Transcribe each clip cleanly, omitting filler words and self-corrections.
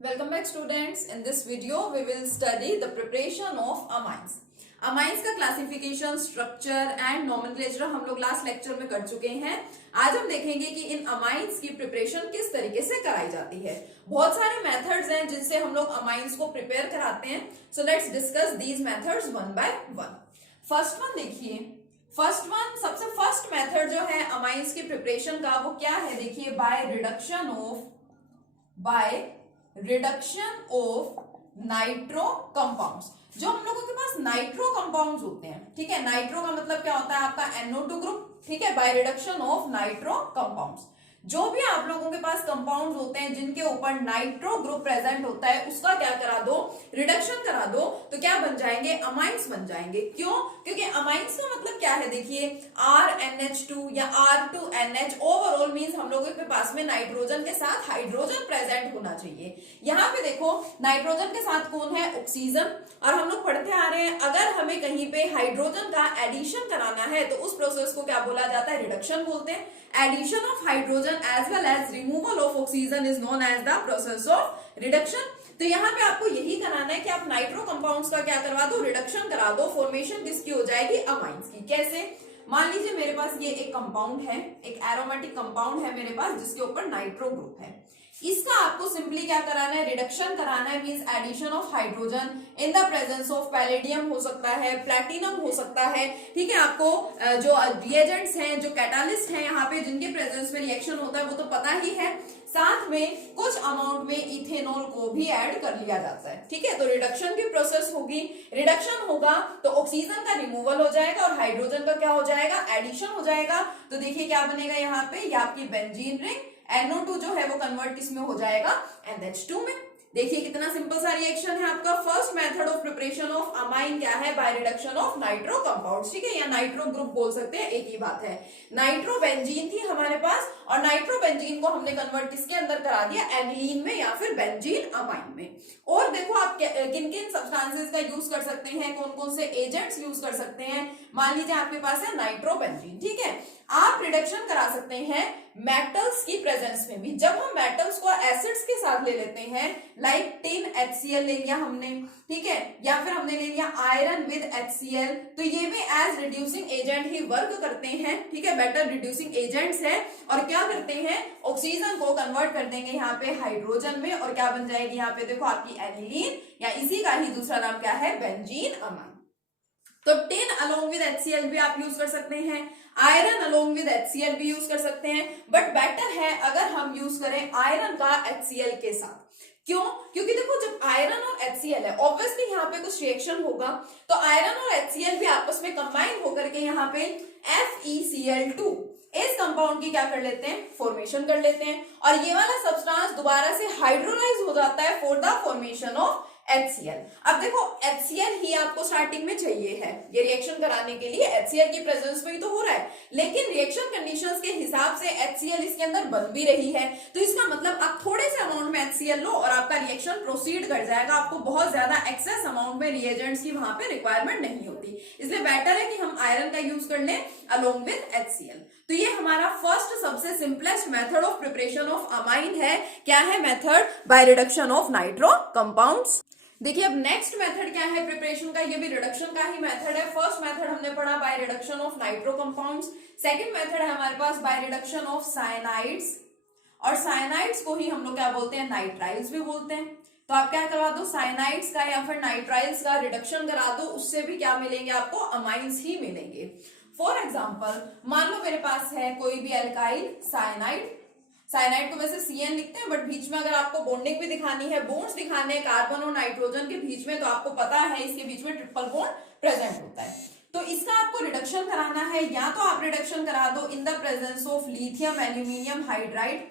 Welcome back students. In this video we will study the preparation of amines. Amines का classification, structure and nomenclature हम लोग last lecture में कर चुके हैं। आज हम देखेंगे कि इन अमाइंस की प्रिपरेशन किस तरीके से कराई जाती है। बहुत सारे मेथड्स हैं जिनसे हम लोग अमाइंस को प्रिपेयर कराते हैं। So let's discuss these methods one by one. First one देखिए, सबसे फर्स्ट मेथड जो है अमाइंस की प्रिपरेशन का वो क्या है, देखिए bye reduction of nitro compounds. जो हम लोगों के पास नाइट्रो कंपाउंड्स होते हैं, ठीक है, नाइट्रो का मतलब क्या होता है आपका NO2 ग्रुप, ठीक है, bye reduction of nitro compounds. जो भी आप लोगों के पास कंपाउंड्स होते हैं जिनके ऊपर नाइट्रो ग्रुप प्रेजेंट होता है उसका क्या करा दो, रिडक्शन करा दो, तो क्या बन जाएंगे, अमाइंस बन जाएंगे। क्यों? क्योंकि अमाइंस का मतलब क्या है, देखिए RNH2 या R2NH ओवरऑल मींस हम लोगों के पास में नाइट्रोजन के साथ हाइड्रोजन प्रेजेंट होना चाहिए। यहाँ पे देखो नाइट्रोजन के साथ कौन है, ऑक्सीजन, और हम लोग पढ़ते आ रहे हैं अगर हमें कहीं पे हाइड्रोजन का एडिशन कराना है तो उस प्रोसेस को क्या बोला जाता है, रिडक्शन बोलते हैं। Addition of hydrogen as well as removal of oxygen is known as the process of reduction। तो यहाँ पे आपको यही कराना है कि आप नाइट्रो कंपाउंड्स का क्या करवा दो, रिडक्शन करा दो। फॉर्मेशन किसकी हो जाएगी, अमाइंस की। कैसे? मान लीजिए मेरे पास ये एक कंपाउंड है, एक एरोमेटिक कंपाउंड है मेरे पास जिसके ऊपर नाइट्रो ग्रुप है। इसका आपको सिंपली क्या कराना है, रिडक्शन कराना है, means addition of hydrogen in the presence of palladium हो सकता है, प्लैटिनम हो सकता है, ठीक है। आपको जो रिएजेंट्स हैं, जो कैटालिस्ट हैं यहाँ पे जिनके प्रेजेंस में रिएक्शन होता है वो तो पता ही है। साथ में कुछ अमाउंट में इथेनॉल को भी ऐड कर लिया जाता है, ठीक है। तो रिडक्शन की प्रोसेस होगी, रिडक्शन होगा तो ऑक्सीजन का रिमूवल हो जाएगा और हाइड्रोजन का क्या हो जाएगा, एडिशन हो जाएगा। तो देखिए क्या बनेगा यहाँ पे, ये आपकी बेंजीन रिंग, NO2 जो है वो कन्वर्ट किसमें हो जाएगा, NH2 में। देखिए कितना सिंपल सा रिएक्शन है आपका। First method of preparation of amine क्या है, bye reduction of nitro compounds, ठीक है, या नाइट्रो ग्रुप बोल सकते हैं, एक ही बात है। नाइट्रो बेंजीन थी हमारे पास और नाइट्रो बेंजीन को हमने कन्वर्ट किसके अंदर करा दिया, एनिलीन में या फिर बेंजीन अमाइन में। और देखो आप किन किन सब्सटेंसेस का यूज कर सकते हैं, कौन कौन से एजेंट्स यूज कर सकते हैं। मान लीजिए आपके पास है नाइट्रो बेंजीन, ठीक है, आप रिडक्शन करा सकते हैं मेटल्स की प्रेजेंस में भी। जब हम मेटल्स को एसिड्स के साथ ले लेते हैं, लाइक टिन HCl ले लिया हमने, ठीक है, या फिर हमने ले लिया आयरन विद HCl, तो ये भी एज रिड्यूसिंग एजेंट ही वर्क करते हैं, ठीक है, बेटर रिड्यूसिंग एजेंट्स है। और क्या करते हैं, ऑक्सीजन को कन्वर्ट कर देंगे यहाँ पे हाइड्रोजन में और क्या बन जाएगी यहाँ पे, देखो आपकी एनिलीन, या इसी का ही दूसरा नाम क्या है, बेंजीन अमाइन। तो टिन अलोंग विद HCl भी आप यूज कर सकते हैं, आयरन अलोंग विद HCl भी यूज कर सकते हैं, बट बेटर है अगर हम यूज करें आयरन का HCl के साथ। क्यों? क्योंकि देखो जब आयरन और HCl है, ऑब्वियसली यहाँ पे कुछ रिएक्शन होगा, तो आयरन और HCl भी आपस में कंबाइन होकर के यहाँ पे FeCl2 इस कंपाउंड की क्या कर लेते हैं, फॉर्मेशन कर लेते हैं, और ये वाला सब्सटेंस दोबारा से हाइड्रोलाइज हो जाता है for the formation of HCl। अब देखो HCl ही आपको स्टार्टिंग में चाहिए है, ये रिएक्शन कराने के लिए HCl की प्रेजेंस में ही तो हो रहा है, लेकिन रिएक्शन कंडीशंस के हिसाब से HCl इसके अंदर बन भी रही है। तो इसका मतलब आप थोड़े से अमाउंट में HCl लो और आपका रिएक्शन प्रोसीड कर जाएगा, आपको बहुत ज्यादा एक्सेस अमाउंट में रिएजेंट्स की वहां पे रिक्वायरमेंट नहीं होती। इसलिए बेटर है कि हम आयरन का यूज कर लें अलोंग विद HCl। तो ये हमारा फर्स्ट सबसे simplest method of preparation of amine है। क्या है method, bye reduction of nitro compounds. देखिए अब नेक्स्ट मेथड क्या है प्रिपरेशन का, ये भी रिडक्शन का ही मेथड है। फर्स्ट मेथड हमने पढ़ा bye reduction of nitro compounds, second method है हमारे पास बाय रिडक्शन ऑफ साइनाइड्स, और साइनाइड्स को ही हम लोग क्या बोलते हैं, नाइट्राइल्स भी बोलते हैं। तो आप क्या करवा दो, साइनाइड्स का या फिर नाइट्राइल्स का रिडक्शन करा दो, उससे भी क्या मिलेंगे आपको, अमाइंस ही मिलेंगे। फॉर एग्जाम्पल मान लो मेरे पास है कोई भी एल्काइल साइनाइड, साइनाइड को वैसे CN लिखते हैं, बट बीच में अगर आपको बॉन्डिंग भी दिखानी है, बॉन्ड्स दिखाने हैं कार्बन और नाइट्रोजन के बीच में, तो आपको पता है इसके बीच में ट्रिपल बॉन्ड प्रेजेंट होता है। तो इसका आपको रिडक्शन कराना है, या तो आप रिडक्शन करा दो इन the presence of lithium aluminium hydride,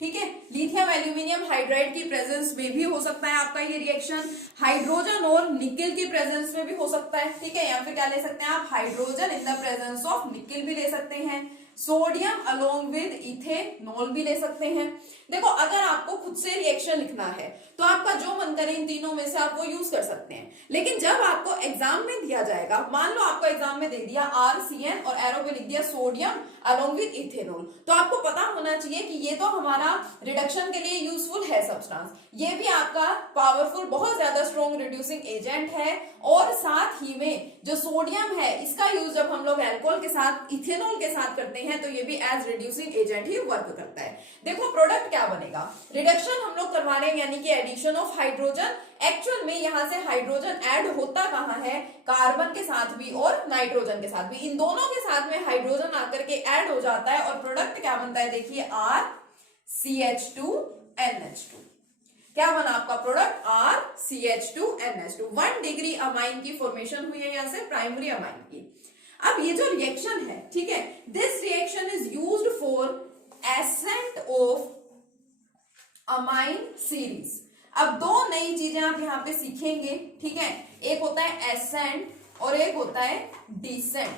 ठीक है, लिथियम एल्यूमिनियम हाइड्राइड की प्रेजेंस में भी हो सकता है आपका ये रिएक्शन, हाइड्रोजन और निकेल की प्रेजेंस में भी हो सकता है, ठीक है, या फिर क्या ले सकते हैं आप, hydrogen in the presence of nickel भी ले सकते हैं, सोडियम अलोंग विद इथेनॉल भी ले सकते हैं। देखो अगर आपको खुद से रिएक्शन लिखना है तो आपका जो मन करे इन तीनों में से आप वो यूज कर सकते हैं, लेकिन जब आपको एग्जाम में दिया जाएगा, मान लो आपको एग्जाम में दे दिया RCN और एरो पे लिख दिया सोडियम along with इथेनॉल। तो आपको पता होना चाहिए कि ये तो हमारा रिडक्शन के लिए यूजफुल है सब्सटेंस, ये भी आपका पावरफुल बहुत ज्यादा स्ट्रॉन्ग रिड्यूसिंग एजेंट है। और साथ ही में जो सोडियम है इसका यूज जब हम लोग अल्कोहल के साथ इथेनॉल के साथ करते हैं तो ये भी एज रिड्यूसिंग एजेंट ही वर्क करता है। देखो प्रोडक्ट क्या बनेगा, रिडक्शन हम लोग करवा रहे हैं यानी कि एडिशन ऑफ हाइड्रोजन। एक्चुअल में यहां से हाइड्रोजन ऐड होता कहां है, कार्बन के साथ भी और नाइट्रोजन के साथ भी, इन दोनों के साथ में हाइड्रोजन आकर के ऐड हो जाता है और प्रोडक्ट क्या बनता है, देखिए RCH2NH2। क्या बना आपका प्रोडक्ट, RCH2NH2। 1 डिग्री अमाइन की फॉर्मेशन हुई है यहां से प्राइमरी अमाइन की। अब ये जो रिएक्शन है, ठीक है, this reaction is used for ascent of amine series. अब दो नई चीजें आप यहां पे सीखेंगे, ठीक है, एक होता है एसेंट और एक होता है डिसेंट।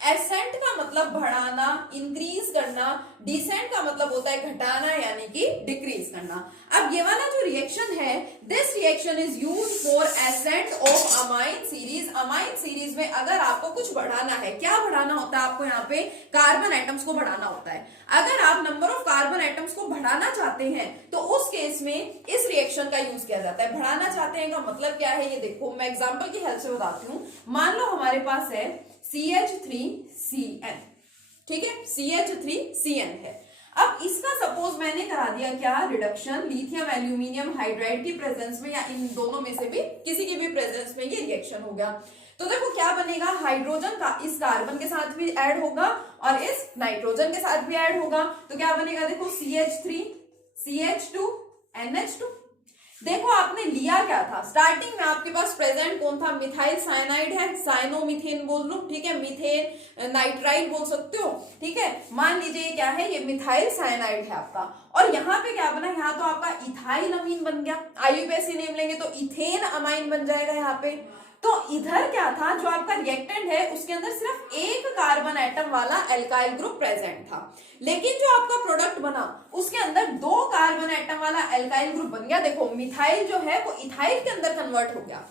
एसेंट का मतलब बढ़ाना, इंक्रीज करना, डिसेंट का मतलब होता है घटाना यानी कि डिक्रीज करना। अब ये वाला जो रिएक्शन है, this reaction is used for ascent of amine series. Amine series में अगर आपको कुछ बढ़ाना है, क्या बढ़ाना होता है आपको, यहाँ पे कार्बन एटम्स को बढ़ाना होता है। अगर आप नंबर ऑफ कार्बन एटम्स को बढ़ाना चाहते हैं तो उस केस में इस रिएक्शन का यूज किया जाता है। बढ़ाना चाहते हैं का मतलब क्या है, ये देखो मैं एग्जांपल की हेल्प से बताती हूँ। मान लो हमारे पास है CH3CN, ठीक है, CH3CN है। अब इसका सपोज मैंने करा दिया क्या, रिडक्शन लिथियम एल्यूमिनियम हाइड्राइड की प्रेजेंस में या इन दोनों में से भी किसी की भी प्रेजेंस में ये रिएक्शन हो गया। तो देखो क्या बनेगा, हाइड्रोजन का इस कार्बन के साथ भी ऐड होगा और इस नाइट्रोजन के साथ भी ऐड होगा। तो क्या बनेगा, देखो CH3CH2NH2। देखो आपने लिया क्या था, स्टार्टिंग में आपके पास प्रेजेंट कौन था, मिथाइल साइनाइड है, साइनोमीथेन बोल लो, ठीक है, मीथेन नाइट्राइल बोल सकते हो, ठीक है। मान लीजिए ये क्या है, ये मिथाइल साइनाइड है आपका। और यहाँ पे क्या बना, यहाँ तो आपका इथाइल अमीन बन गया, आईयूपीएसी नेम लेंगे तो इथेन अमाइन बन जाएगा यहाँ पे। तो इधर क्या था, जो आपका रिएक्टेंट है उसके अंदर सिर्फ एक कार्बन एटम वाला एल्काइल ग्रुप प्रेजेंट था, लेकिन जो आपका प्रोडक्ट बना उसके अंदर 2 कार्बन एटम वाला एल्काइल ग्रुप बन गया। देखो मिथाइल जो है वो इथाइल के अंदर कन्वर्ट हो गया।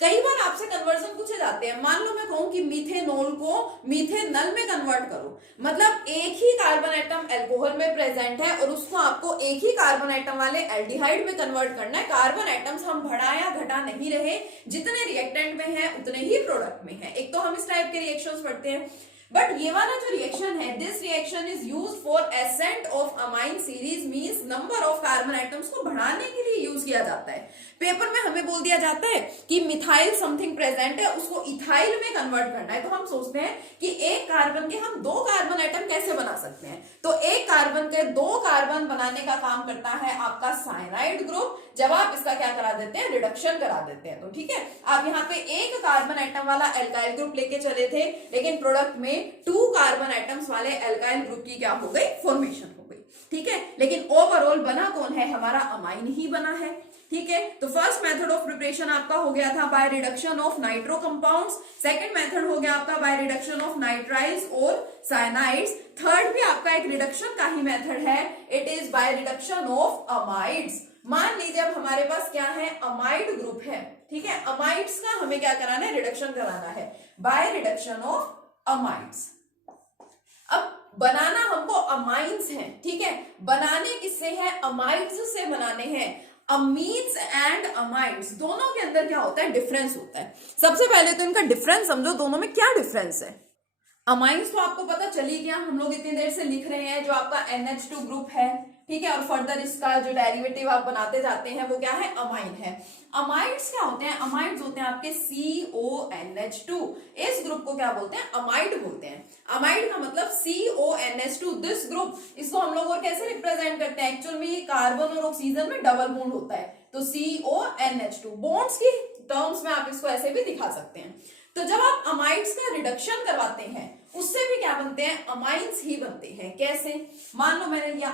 कई बार आपसे कन्वर्जन पूछे जाते हैं, मान लो मैं कहूं कि मीथेनॉल को मीथेनल में कन्वर्ट करो, मतलब एक ही कार्बन एटम अल्कोहल में प्रेजेंट है और उसको आपको एक ही कार्बन एटम वाले एल्डिहाइड में कन्वर्ट करना है। कार्बन एटम्स हम बढ़ा या घटा नहीं रहे, जितने रिएक्टेंट में है उतने ही प्रोडक्ट में है। एक तो हम इस टाइप के रिएक्शंस पढ़ते हैं, बट ये वाला जो रिएक्शन है, this reaction is used for ascent of amine series, means number of carbon atoms को बढ़ाने के लिए यूज किया जाता है। पेपर में हमें बोल दिया जाता है कि मिथाइल समथिंग प्रेजेंट है, उसको इथाइल में कन्वर्ट करना है, तो हम सोचते हैं कि एक कार्बन के हम 2 कार्बन एटम कैसे बना सकते हैं। तो एक कार्बन के 2 कार्बन बनाने का काम करता है आपका साइनाइड ग्रुप। जब आप इसका क्या करा देते हैं, रिडक्शन करा देते हैं, तो ठीक है, आप यहाँ पे एक कार्बन एटम वाला एल्काइल ग्रुप लेके चले थे, लेकिन प्रोडक्ट में 2 कार्बन एटम्स वाले एल्काइल ग्रुप की क्या हो गई, फॉर्मेशन हो गई, ठीक है। लेकिन ओवरऑल बना कौन है, हमारा अमाइन ही बना है, ठीक है। तो फर्स्ट मेथड ऑफ प्रिपरेशन आपका हो गया था bye reduction of nitro compounds, second method हो गया आपका बाय रिडक्शन ऑफ नाइट्राइल्स और साइनाइड्स, थर्ड भी आपका एक रिडक्शन का ही मेथड है, it is by reduction of amides. मान लीजिए अब हमारे पास क्या है, अमाइड ग्रुप है, ठीक है, अमाइड्स का हमें क्या कराना है, रिडक्शन कराना है बाय रिडक्शन ऑफ अमाइड्स। अब बनाना हमको अमाइंस है, ठीक है, बनाने किससे है, अमाइड्स से बनाने हैं। अमीन्स एंड अमाइड्स दोनों के अंदर क्या होता है, डिफरेंस होता है। सबसे पहले तो इनका डिफरेंस समझो, दोनों में क्या डिफरेंस है। अमाइंस तो आपको पता चल ही गया, हम लोग इतनी देर से लिख रहे हैं, जो आपका NH2 ग्रुप है, ठीक है, और फर्दर इसका जो डेरिवेटिव आप बनाते जाते हैं वो क्या है, अमाइन है। अमाइड्स क्या होते हैं, अमाइड्स होते हैं आपके CONH2, इस ग्रुप को क्या बोलते हैं, अमाइड बोलते हैं। अमाइड का मतलब CONH2, दिस ग्रुप, इसको हम लोग और कैसे रिप्रेजेंट करते हैं, एक्चुअल में ये कार्बन और ऑक्सीजन में डबल बॉन्ड होता है, तो CONH2। बॉन्ड्स की टर्म्स में आप इसको ऐसे भी दिखा सकते हैं। तो जब आप अमाइड्स का रिडक्शन करवाते हैं उससे भी क्या बनते हैं, अमाइंस ही बनते हैं। कैसे, मान लो मैंने लिया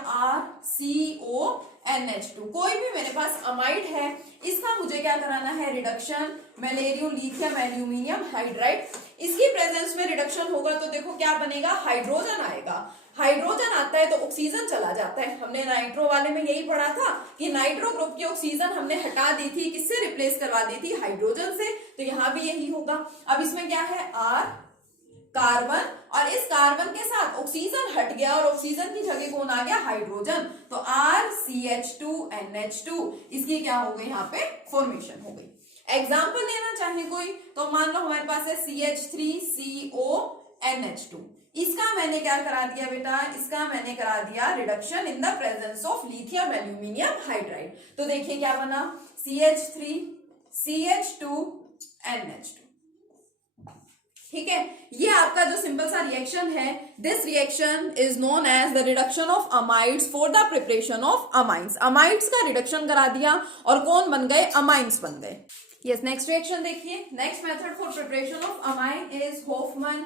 RCONH2, कोई भी मेरे पास अमाइड है, इसका मुझे क्या कराना है, रिडक्शन। मैं ले रही हूं लिथियम एल्यूमिनियम हाइड्राइड, इसकी प्रेजेंस में रिडक्शन होगा तो देखो क्या बनेगा, हाइड्रोजन आएगा। हाइड्रोजन आता है तो ऑक्सीजन चला जाता है। हमने नाइट्रो वाले में यही पढ़ा था कि नाइट्रो ग्रुप की ऑक्सीजन हमने हटा दी थी, किससे रिप्लेस करवा दी थी, हाइड्रोजन से। तो यहां भी यही होगा। अब इसमें क्या है, कार्बन, और इस कार्बन के साथ ऑक्सीजन हट गया और ऑक्सीजन की जगह कौन आ गया, हाइड्रोजन, तो RCH2NH2 इसकी क्या हो गई, यहाँ पे फॉर्मेशन हो गई। एग्जाम्पल लेना चाहे कोई तो मान लो हमारे पास है CH3CONH2, इसका मैंने क्या करा दिया बेटा, इसका मैंने करा दिया reduction in the presence of lithium aluminium hydride. तो देखिए क्या बना, CH3CH2NH2। ठीक है, ये आपका जो सिंपल सा रिएक्शन है, this reaction is known as the reduction of amides for the preparation of amines. Amides का रिडक्शन करा दिया और कौन बन गए, अमाइंस बन गए। यस, नेक्स्ट रिएक्शन देखिए, next method for preparation of amine is Hofmann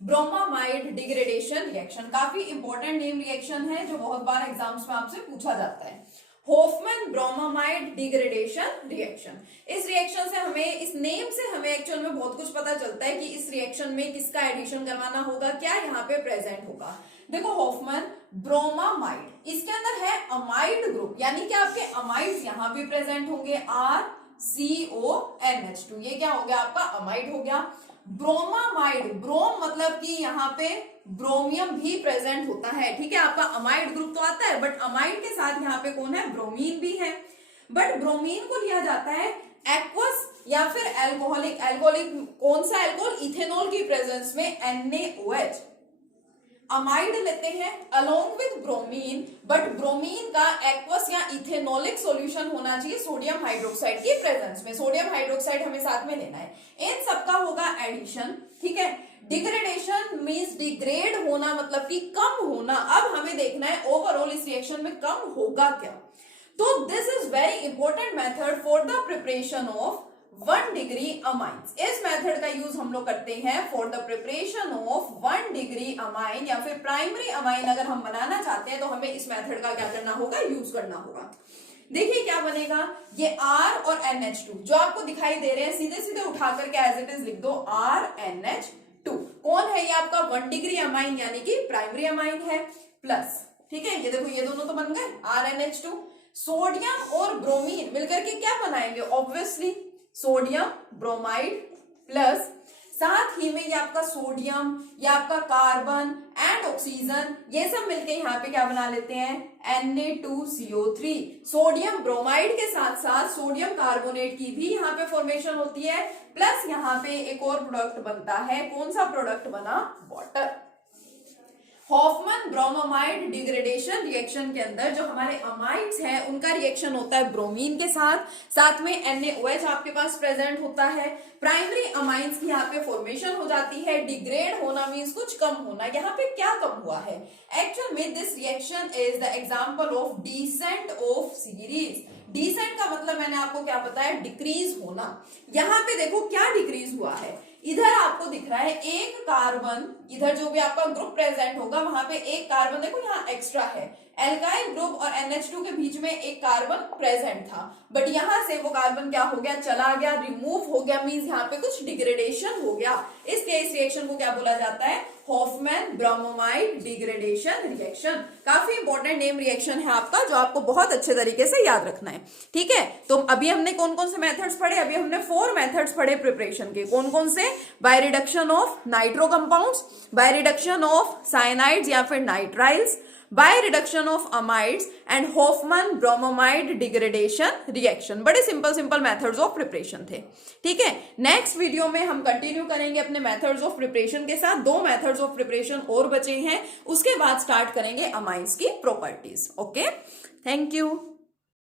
bromamide degradation reaction. काफी इंपॉर्टेंट नेम रिएक्शन है जो बहुत बार एग्जाम्स में आपसे पूछा जाता है। होफमैन ब्रोमामाइड डिग्रेडेशन रिएक्शन, इस रिएक्शन से हमें, इस नेम से हमें एक्चुअल में बहुत कुछ पता चलता है कि इस रिएक्शन में किसका एडिशन करवाना होगा, क्या यहाँ पे प्रेजेंट होगा। देखो होफमैन ब्रोमामाइड, इसके अंदर है अमाइड ग्रुप, यानी कि आपके अमाइड्स यहाँ भी प्रेजेंट होंगे, RCONH2, ये क्या हो गया, आपका अमाइड हो गया। ब्रोमामाइड, ब्रोम मतलब कि यहाँ पे ब्रोमियम भी प्रेजेंट होता है, ठीक है, आपका अमाइड ग्रुप तो आता है, बट अमाइड के साथ यहाँ पे कौन है, ब्रोमीन भी है। बट ब्रोमीन को लिया जाता है एक्वस या फिर एल्कोहलिक, एल्कोहलिक कौन सा एल्कोहल, इथेनॉल की प्रेजेंस में NaOH। अमाइड लेते हैं along with bromine, but bromine का एक्वस या इथेनॉलिक सॉल्यूशन होना चाहिए सोडियम हाइड्रोक्साइड की प्रेजेंस में, सोडियम हाइड्रोक्साइड हमें साथ में लेना है। इन सबका होगा एडिशन, ठीक है। डिग्रेडेशन मींस डिग्रेड होना, मतलब कि कम होना। अब हमें देखना है ओवरऑल इस रिएक्शन में कम होगा क्या। तो this is very important method for the preparation of 1 degree amines. इस मेथड का यूज हम लोग करते हैं for the preparation of 1 degree amine या फिर प्राइमरी अमाइन। अगर हम बनाना चाहते हैं तो हमें इस मेथड का क्या करना होगा, यूज करना होगा। देखिए क्या बनेगा, ये R और NH2 जो आपको दिखाई दे रहे हैं, सीधे सीधे उठा करके एज इट इज लिख दो RNH2। कौन है ये, आपका 1 डिग्री अमाइन यानी कि प्राइमरी अमाइन है, प्लस, ठीक है, ये देखो ये दोनों तो बन गए RNH2। सोडियम और ब्रोमीन मिलकर के क्या बनाएंगे, ऑब्वियसली सोडियम ब्रोमाइड, प्लस साथ ही में ये आपका सोडियम, ये आपका कार्बन एंड ऑक्सीजन, ये सब मिलके यहाँ पे क्या बना लेते हैं, Na2CO3। सोडियम ब्रोमाइड के साथ साथ सोडियम कार्बोनेट की भी यहाँ पे फॉर्मेशन होती है, प्लस यहाँ पे एक और प्रोडक्ट बनता है, कौन सा प्रोडक्ट बना, water. Hoffmann bromamide degradation reaction के अंदर जो हमारे अमाइड्स हैं उनका रिएक्शन होता है ब्रोमीन के साथ, साथ में NaOH आपके पास प्रेजेंट होता है। प्राइमरी अमाइंस की यहाँ पे फॉर्मेशन हो जाती है। डिग्रेड होना मींस कुछ कम होना। यहाँ पे क्या कम हुआ है, एक्चुअल में this reaction is the example of descent of series. Descent का मतलब मैंने आपको क्या बताया, डिक्रीज होना। यहाँ पे देखो क्या डिक्रीज हुआ है, इधर आपको दिख रहा है एक कार्बन, इधर जो भी आपका ग्रुप प्रेजेंट होगा वहां पे एक कार्बन देखो यहाँ एक्स्ट्रा है। एल्काइल ग्रुप और NH2 के बीच में एक कार्बन प्रेजेंट था, बट यहाँ से वो कार्बन क्या हो गया, चला गया, रिमूव हो गया, मींस यहाँ पे कुछ डिग्रेडेशन हो गया। इसलिए इस रिएक्शन को क्या बोला जाता है, हॉफमैन ब्रोमामाइड डिग्रेडेशन रिएक्शन। काफी इंपॉर्टेंट नेम रिएक्शन है आपका, जो आपको बहुत अच्छे तरीके से याद रखना है, ठीक है। तो अभी हमने कौन कौन से मेथड्स पढ़े, अभी हमने 4 मेथड्स पढ़े प्रिपरेशन के। कौन कौन से, by reduction of nitro compounds, by reduction of cyanides या फिर nitriles, by reduction of amides and Hofmann bromamide degradation reaction. बड़े simple simple methods of preparation थे, ठीक है। नेक्स्ट वीडियो में हम कंटिन्यू करेंगे अपने मेथड्स ऑफ प्रिपरेशन के साथ। 2 मेथड्स ऑफ प्रिपरेशन और बचे हैं, उसके बाद स्टार्ट करेंगे अमाइड्स की प्रॉपर्टीज। Okay, thank you.